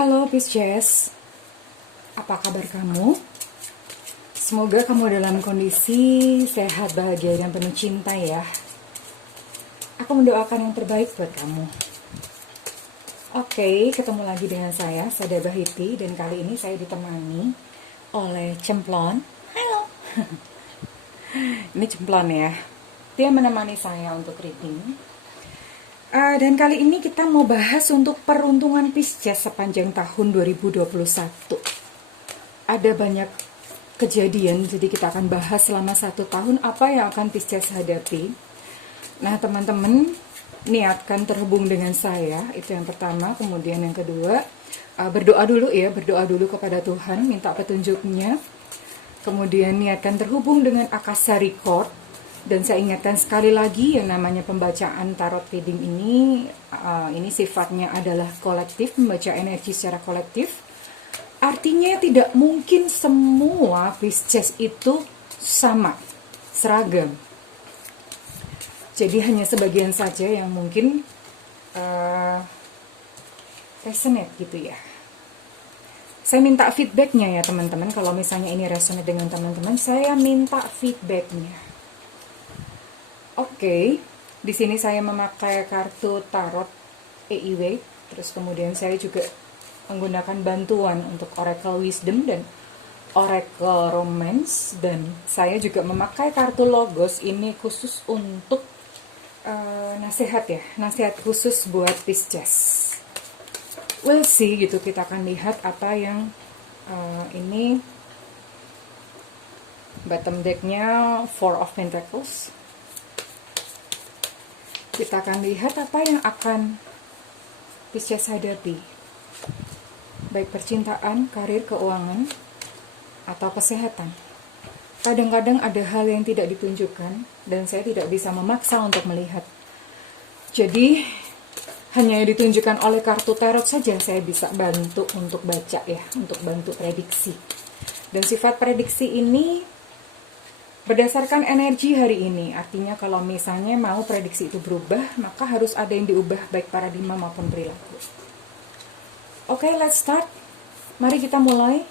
Halo Pisces, apa kabar kamu? Semoga kamu dalam kondisi sehat, bahagia, dan penuh cinta ya. Aku mendoakan yang terbaik buat kamu. Oke, ketemu lagi dengan saya, Sada Bahiti, dan kali ini saya ditemani oleh Cemplon. Halo. Ini Cemplon ya. Dia menemani saya untuk reading. Dan kali ini kita mau bahas untuk peruntungan Pisces sepanjang tahun 2021. Ada banyak kejadian, jadi kita akan bahas selama 1 tahun apa yang akan Pisces hadapi. Nah teman-teman, niatkan terhubung dengan saya, itu yang pertama. Kemudian yang kedua, berdoa dulu ya, berdoa dulu kepada Tuhan, minta petunjuknya. Kemudian niatkan terhubung dengan Akasha Record. Dan saya ingatkan sekali lagi, yang namanya pembacaan tarot reading ini sifatnya adalah kolektif, membaca energi secara kolektif. Artinya tidak mungkin semua Pisces itu sama, seragam. Jadi hanya sebagian saja yang mungkin resonate gitu ya. Saya minta feedbacknya ya teman-teman. Kalau misalnya ini resonate dengan teman-teman, saya minta feedbacknya. Oke, di sini saya memakai kartu tarot EIW, terus kemudian saya juga menggunakan bantuan untuk Oracle Wisdom dan Oracle Romance, dan saya juga memakai kartu Logos ini khusus untuk nasihat ya, nasihat khusus buat Pisces. We'll see gitu, kita akan lihat apa yang ini bottom decknya Four of Pentacles. Kita akan lihat apa yang akan Pisces hadapi, baik percintaan, karir, keuangan, atau kesehatan. Kadang-kadang ada hal yang tidak ditunjukkan dan saya tidak bisa memaksa untuk melihat. Jadi hanya ditunjukkan oleh kartu tarot saja saya bisa bantu untuk baca ya, untuk bantu prediksi. Dan sifat prediksi ini berdasarkan energi hari ini. Artinya kalau misalnya mau prediksi itu berubah, maka harus ada yang diubah baik paradigma maupun perilaku. Oke, let's start. Mari kita mulai.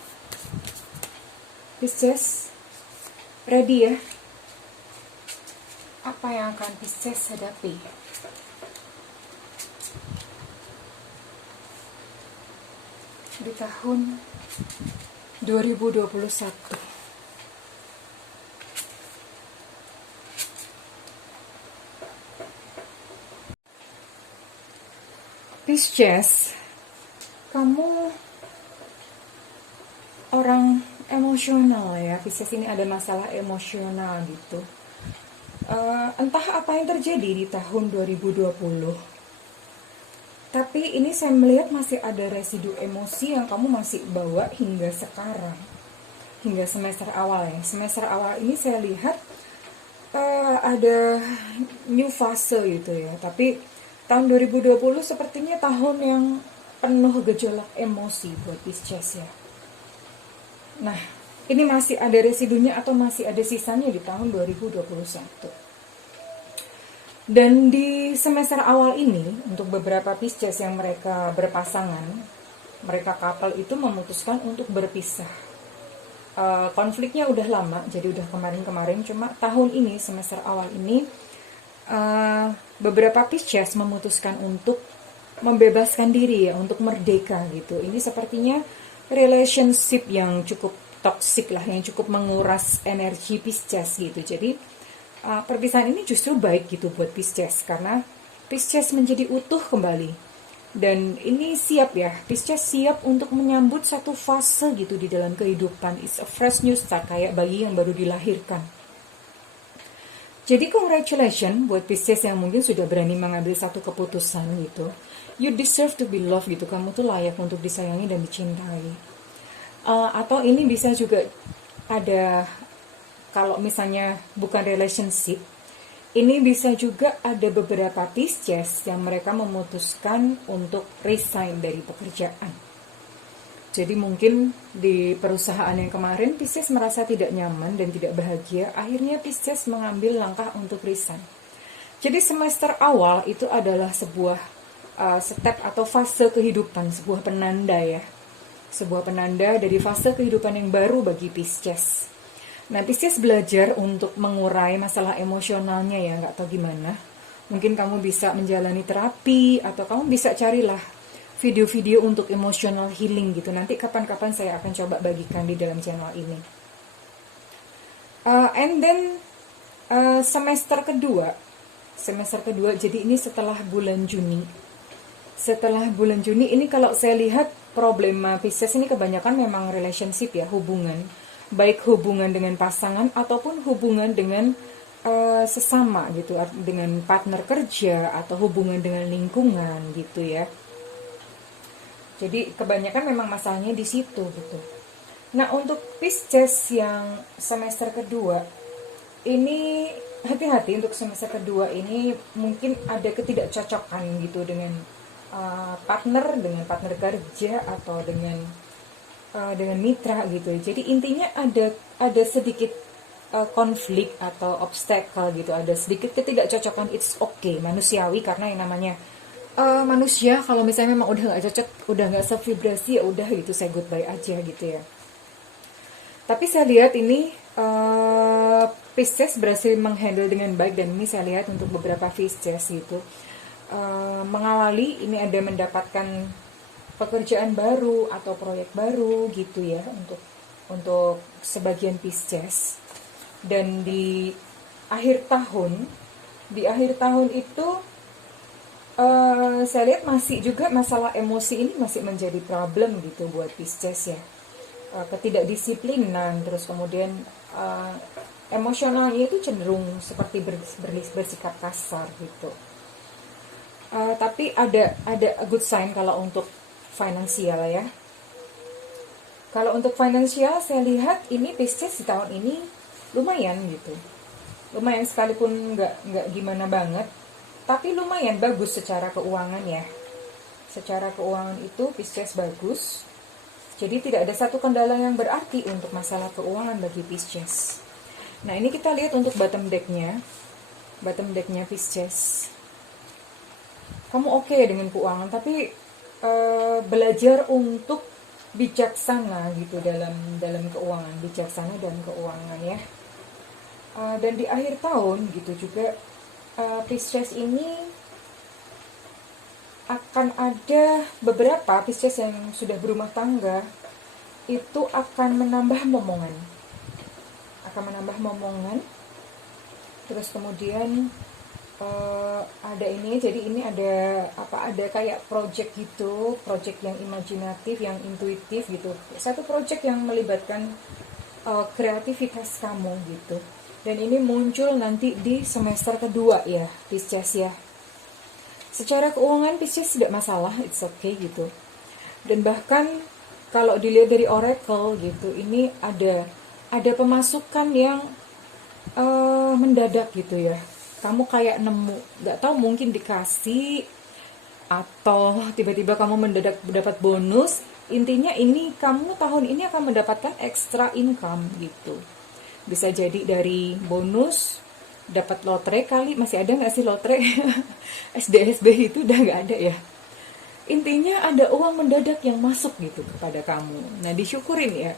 Pisces, ready ya? Apa yang akan Pisces hadapi? Di tahun 2021. Pisces, kamu orang emosional ya. Pisces ini ada masalah emosional gitu. Entah apa yang terjadi di tahun 2020. Tapi ini saya melihat masih ada residu emosi yang kamu masih bawa hingga sekarang. Hingga semester awal ya. Semester awal ini saya lihat ada new fase gitu ya. Tapi tahun 2020 sepertinya tahun yang penuh gejolak emosi buat Pisces ya. Nah, ini masih ada residunya atau masih ada sisanya di tahun 2021. Dan di semester awal ini, untuk beberapa Pisces yang mereka berpasangan, mereka couple itu memutuskan untuk berpisah. Konfliknya udah lama, jadi udah kemarin-kemarin, cuma tahun ini, semester awal ini, beberapa Pisces memutuskan untuk membebaskan diri ya, untuk merdeka gitu. Ini sepertinya relationship yang cukup toksik lah, yang cukup menguras energi Pisces gitu. Jadi perpisahan ini justru baik gitu buat Pisces, karena Pisces menjadi utuh kembali. Dan ini siap ya, Pisces siap untuk menyambut satu fase gitu di dalam kehidupan. It's a fresh new start, kayak bayi yang baru dilahirkan. Jadi congratulations buat Pisces yang mungkin sudah berani mengambil satu keputusan gitu. You deserve to be loved gitu. Kamu tuh layak untuk disayangi dan dicintai. Atau ini bisa juga ada, kalau misalnya bukan relationship, ini bisa juga ada beberapa Pisces yang mereka memutuskan untuk resign dari pekerjaan. Jadi mungkin di perusahaan yang kemarin Pisces merasa tidak nyaman dan tidak bahagia. Akhirnya Pisces mengambil langkah untuk resign. Jadi semester awal itu adalah sebuah step atau fase kehidupan, sebuah penanda ya. Sebuah penanda dari fase kehidupan yang baru bagi Pisces. Nah, Pisces belajar untuk mengurai masalah emosionalnya ya, nggak tahu gimana. Mungkin kamu bisa menjalani terapi, atau kamu bisa carilah video-video untuk emotional healing gitu. Nanti kapan-kapan saya akan coba bagikan di dalam channel ini. And then semester kedua, jadi ini setelah bulan Juni. Setelah bulan Juni ini kalau saya lihat problema Pisces ini kebanyakan memang relationship ya, hubungan. Baik hubungan dengan pasangan ataupun hubungan dengan sesama gitu, dengan partner kerja atau hubungan dengan lingkungan gitu ya. Jadi kebanyakan memang masalahnya di situ gitu. Nah, untuk Pisces yang semester kedua ini hati-hati. Untuk semester kedua ini mungkin ada ketidakcocokan gitu dengan partner kerja atau dengan mitra gitu. Jadi intinya ada sedikit konflik atau obstacle gitu, ada sedikit ketidakcocokan. It's okay, manusiawi, karena yang namanya manusia kalau misalnya memang udah nggak cocok, udah nggak sevibrasi, ya udah gitu, say goodbye aja gitu ya. Tapi saya lihat ini Pisces berhasil menghandle dengan baik, dan ini saya lihat untuk beberapa Pisces gitu mengawali ini ada mendapatkan pekerjaan baru atau proyek baru gitu ya untuk sebagian Pisces. Dan di akhir tahun itu saya lihat masih juga masalah emosi ini masih menjadi problem gitu buat Pisces ya. Ketidakdisiplinan, terus kemudian emosionalnya itu cenderung seperti bersikap kasar gitu. Tapi ada a good sign kalau untuk finansial ya. Kalau untuk finansial saya lihat ini Pisces di tahun ini lumayan gitu. Lumayan, sekalipun nggak gimana banget, tapi lumayan bagus secara keuangan ya. Secara keuangan itu Pisces bagus. Jadi tidak ada satu kendala yang berarti untuk masalah keuangan bagi Pisces. Nah, ini kita lihat untuk bottom deck-nya. Bottom deck-nya Pisces. Kamu oke dengan keuangan, tapi belajar untuk bijaksana gitu dalam keuangan, bijaksana dalam keuangan ya. Dan di akhir tahun gitu juga Pisces ini akan ada beberapa Pisces yang sudah berumah tangga itu akan menambah momongan. Terus kemudian ada ini, jadi ini ada kayak project gitu, project yang imajinatif, yang intuitif gitu. Satu project yang melibatkan kreativitas kamu gitu. Dan ini muncul nanti di semester kedua ya, Pisces ya. Secara keuangan Pisces tidak masalah, it's okay gitu. Dan bahkan kalau dilihat dari oracle gitu, ini ada pemasukan yang mendadak gitu ya. Kamu kayak nemu, nggak tahu mungkin dikasih atau tiba-tiba kamu mendadak dapat bonus. Intinya ini kamu tahun ini akan mendapatkan extra income gitu. Bisa jadi dari bonus, dapat lotre kali, masih ada nggak sih lotre? SDSB itu udah nggak ada ya. Intinya ada uang mendadak yang masuk gitu kepada kamu. Nah, disyukurin ya.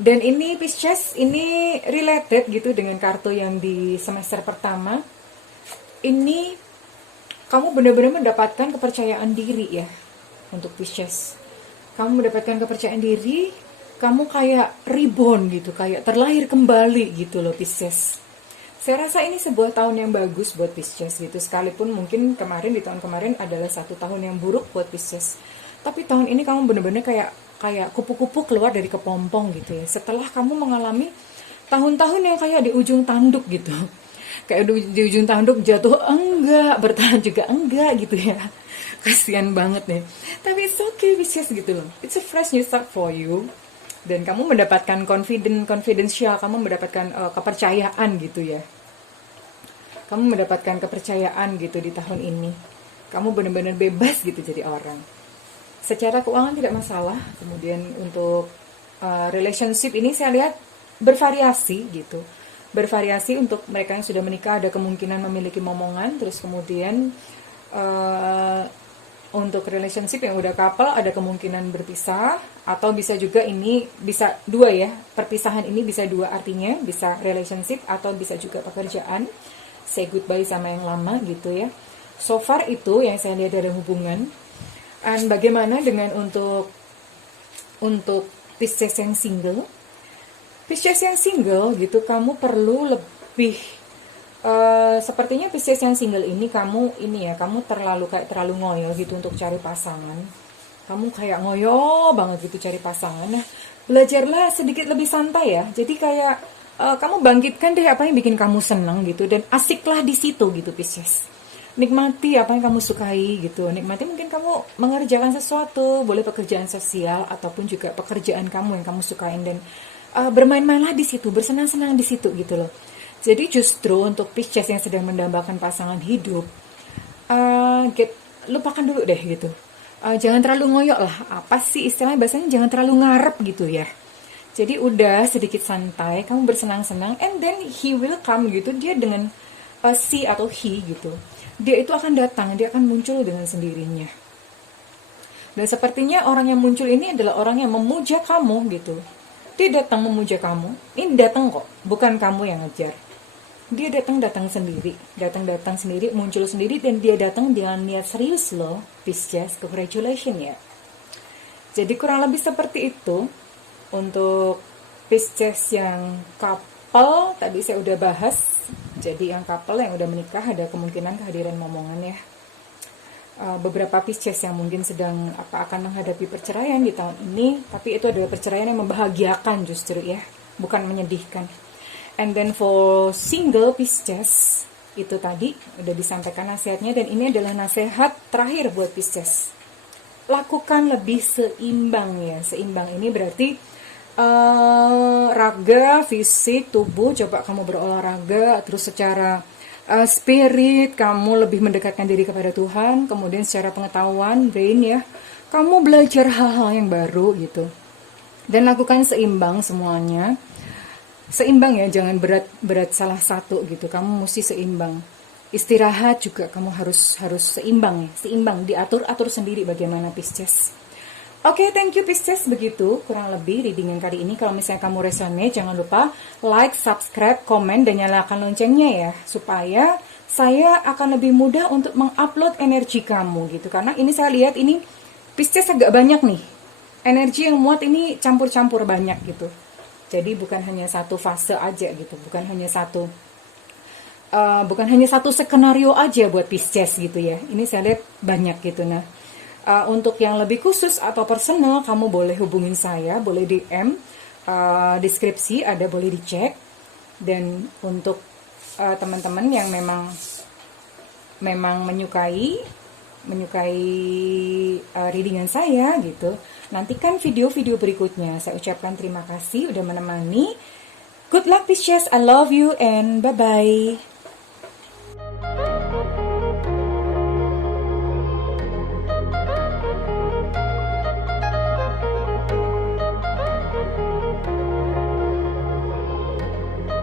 Dan ini Pisces ini related gitu dengan kartu yang di semester pertama. Ini kamu benar-benar mendapatkan kepercayaan diri ya untuk Pisces. Kamu mendapatkan kepercayaan diri, kamu kayak reborn gitu, kayak terlahir kembali gitu loh Pisces. Saya rasa ini sebuah tahun yang bagus buat Pisces gitu. Sekalipun mungkin di tahun kemarin adalah satu tahun yang buruk buat Pisces. Tapi tahun ini kamu benar-benar kayak kupu-kupu keluar dari kepompong gitu ya. Setelah kamu mengalami tahun-tahun yang kayak di ujung tanduk gitu. Kayak di ujung tanduk jatuh enggak, bertahan juga enggak gitu ya. Kasian banget deh. Tapi it's okay Pisces gitu loh. It's a fresh new start for you. Dan kamu mendapatkan confidential, kamu mendapatkan kepercayaan gitu ya. Kamu mendapatkan kepercayaan gitu di tahun ini. Kamu benar-benar bebas gitu jadi orang. Secara keuangan tidak masalah. Kemudian untuk relationship ini saya lihat bervariasi gitu. Bervariasi untuk mereka yang sudah menikah, ada kemungkinan memiliki momongan. Terus kemudian Untuk relationship yang udah couple ada kemungkinan berpisah, atau bisa juga ini bisa dua ya, perpisahan ini bisa dua artinya, bisa relationship atau bisa juga pekerjaan, say goodbye sama yang lama gitu ya. So far itu yang saya lihat dari hubungan. And bagaimana dengan untuk Pisces yang single? Pisces yang single gitu, kamu perlu lebih sepertinya Pisces yang single ini kamu terlalu ngoyo gitu untuk cari pasangan. Kamu kayak ngoyo banget gitu cari pasangan. Nah, belajarlah sedikit lebih santai ya. Jadi kayak kamu bangkitkan deh apa yang bikin kamu senang gitu, dan asiklah di situ gitu Pisces. Nikmati apa yang kamu sukai gitu. Nikmati mungkin kamu mengerjakan sesuatu, boleh pekerjaan sosial ataupun juga pekerjaan kamu yang kamu sukain, dan bermain-mainlah di situ, bersenang-senang di situ gitu loh. Jadi justru untuk Pisces yang sedang mendambakan pasangan hidup, lupakan dulu deh gitu. Jangan terlalu ngoyok lah. Apa sih istilahnya bahasanya, jangan terlalu ngarep gitu ya. Jadi udah sedikit santai, kamu bersenang-senang, and then he will come gitu. Dia dengan she atau he gitu. Dia itu akan datang, dia akan muncul dengan sendirinya. Dan sepertinya orang yang muncul ini adalah orang yang memuja kamu gitu. Dia datang memuja kamu. Ini datang kok, bukan kamu yang ngejar. Dia datang sendiri, muncul sendiri, dan dia datang dengan niat serius loh, Pisces. Congratulations ya. Jadi kurang lebih seperti itu untuk Pisces yang couple. Tadi saya udah bahas. Jadi yang couple yang udah menikah ada kemungkinan kehadiran momongan ya. Beberapa Pisces yang mungkin sedang akan menghadapi perceraian di tahun ini, tapi itu adalah perceraian yang membahagiakan justru ya, bukan menyedihkan. And then for single Pisces, itu tadi udah disampaikan nasihatnya, dan ini adalah nasihat terakhir buat Pisces. Lakukan lebih seimbang ya. Seimbang ini berarti raga, fisik, tubuh, coba kamu berolahraga, terus secara spirit kamu lebih mendekatkan diri kepada Tuhan, kemudian secara pengetahuan, brain ya, kamu belajar hal-hal yang baru gitu. Dan lakukan seimbang semuanya. Seimbang ya, jangan berat salah satu gitu. Kamu mesti seimbang. Istirahat juga kamu harus seimbang ya. Seimbang, diatur sendiri bagaimana Pisces. Oke, thank you Pisces. Begitu kurang lebih readingan kali ini. Kalau misalnya kamu resonate, jangan lupa like, subscribe, komen, dan nyalakan loncengnya ya, supaya saya akan lebih mudah untuk mengupload energi kamu gitu. Karena ini saya lihat ini Pisces agak banyak nih. Energi yang muat ini campur-campur banyak gitu. Jadi bukan hanya satu fase aja gitu, bukan hanya satu skenario aja buat Pisces gitu ya. Ini saya lihat banyak gitu. Nah, untuk yang lebih khusus atau personal, kamu boleh hubungin saya, boleh DM, deskripsi ada, boleh dicek. Dan untuk teman-teman yang memang menyukai readingan saya gitu, nantikan video-video berikutnya. Saya ucapkan terima kasih udah menemani. Good luck Pisces, I love you and bye-bye.